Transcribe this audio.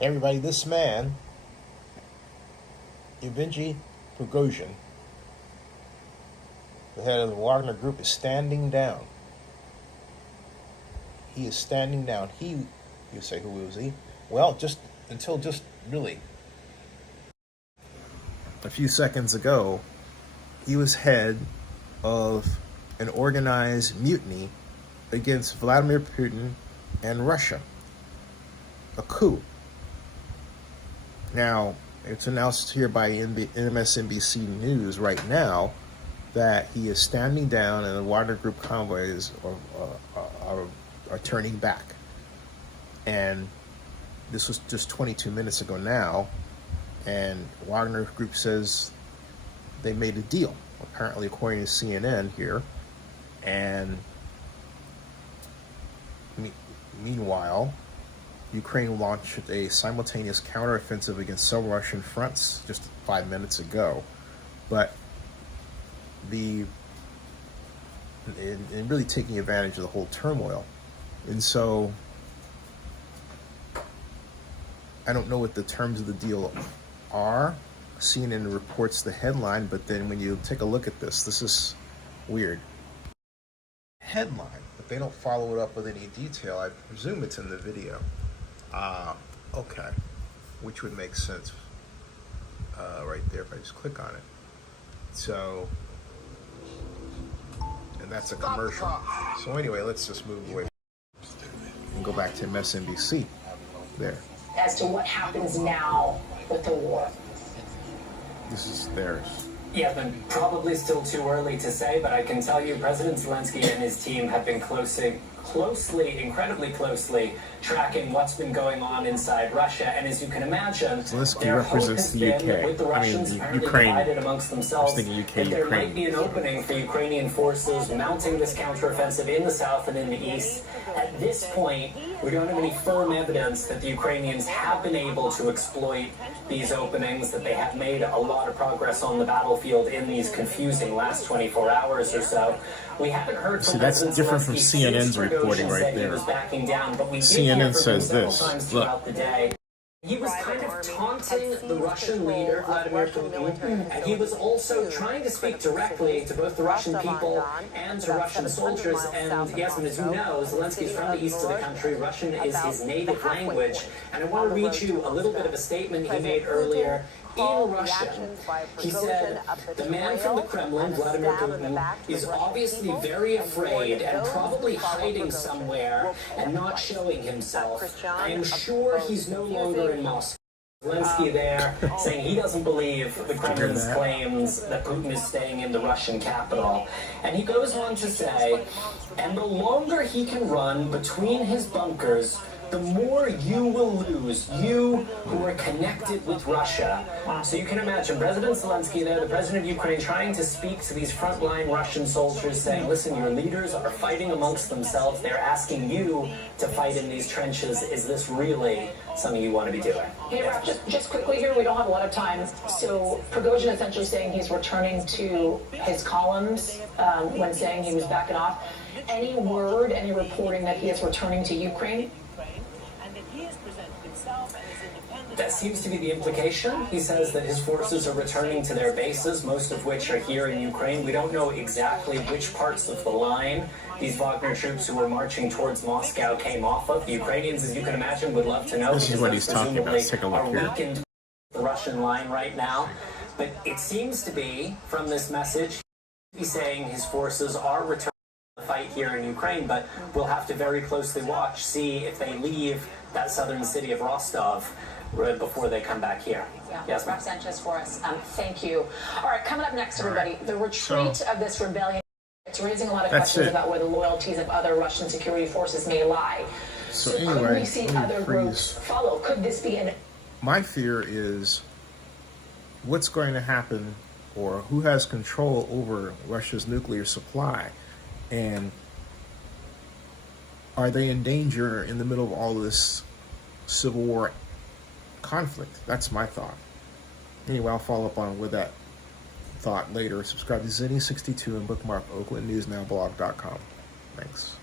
Hey everybody, this man, Evgeny Prigozhin, the head of the Wagner group, is standing down. He is standing down. You say, who is he? Well, just really a few seconds ago, he was head of an organized mutiny against Vladimir Putin and Russia. A coup. Now, it's announced here by MSNBC News right now that he is standing down and the Wagner Group convoys are turning back. And this was just 22 minutes ago now, and Wagner Group says they made a deal, apparently according to CNN here. And meanwhile, Ukraine launched a simultaneous counteroffensive against several Russian fronts just 5 minutes ago. But and really taking advantage of the whole turmoil. And so I don't know what the terms of the deal are. CNN reports the headline, but then when you take a look at this is weird. Headline, but they don't follow it up with any detail. I presume it's in the video. Okay, which would make sense right there if I just click on it. So, and that's a commercial. So anyway, let's just move away and go back to MSNBC there. As to what happens now with the war. This is theirs. Yeah, but probably still too early to say, but I can tell you President Zelensky and his team have been incredibly closely tracking what's been going on inside Russia. And as you can imagine, Zelensky represents the UK. With the Russians Ukraine. Divided amongst themselves, UK, there might be an opening for Ukrainian forces mounting this counteroffensive in the south and in the east. At this point, we don't have any firm evidence that the Ukrainians have been able to exploit these openings, that they have made a lot of progress on the battlefield in these confusing last 24 hours or so. We haven't heard from that's different from CNN's reporting right there. CNN says this. Look. He was kind of taunting the Russian leader, Vladimir Putin, and he was also trying to speak directly to both the Russian people and to Russian soldiers. And yes, and as you know, Zelensky's from the east of the country. Russian is his native language. And I want to read you a little bit of a statement he made earlier in Russian. He said, "The man from the Kremlin, Vladimir Putin, is obviously very afraid and probably hiding somewhere and not showing himself. I am sure he's no longer in Moscow." Zelensky there saying he doesn't believe the Kremlin's claims that Putin is staying in the Russian capital. And he goes on to say, "And the longer he can run between his bunkers, the more you will lose, you who are connected with Russia." So you can imagine President Zelensky there, the president of Ukraine, trying to speak to these frontline Russian soldiers, saying, listen, your leaders are fighting amongst themselves. They're asking you to fight in these trenches. Is this really something you want to be doing? Hey, Rob, just quickly here, we don't have a lot of time. So Prigozhin essentially saying he's returning to his columns when saying he was backing off. Any word, any reporting that he is returning to Ukraine? That seems to be the implication. He says that his forces are returning to their bases, most of which are here in Ukraine. We don't know exactly which parts of the line these Wagner troops who were marching towards Moscow came off of. The Ukrainians, as you can imagine, would love to know. This is what he's talking about. Let's take a look here. Weakened the Russian line right now. But it seems to be, from this message, he's saying his forces are returning to the fight here in Ukraine, but we'll have to very closely watch, see if they leave that southern city of Rostov before they come back here. Yeah. Yes, Rob Sanchez for us. Thank you. All right, coming up next, everybody, the retreat of this rebellion. It's raising a lot of questions about where the loyalties of other Russian security forces may lie. So anyway, could we see other groups follow? Could this be an... My fear is what's going to happen, or who has control over Russia's nuclear supply, and are they in danger in the middle of all this civil war conflict? That's my thought. Anyway, I'll follow up on with that thought later. Subscribe to Zenny62 and bookmark OaklandNewsNowBlog.com. Thanks.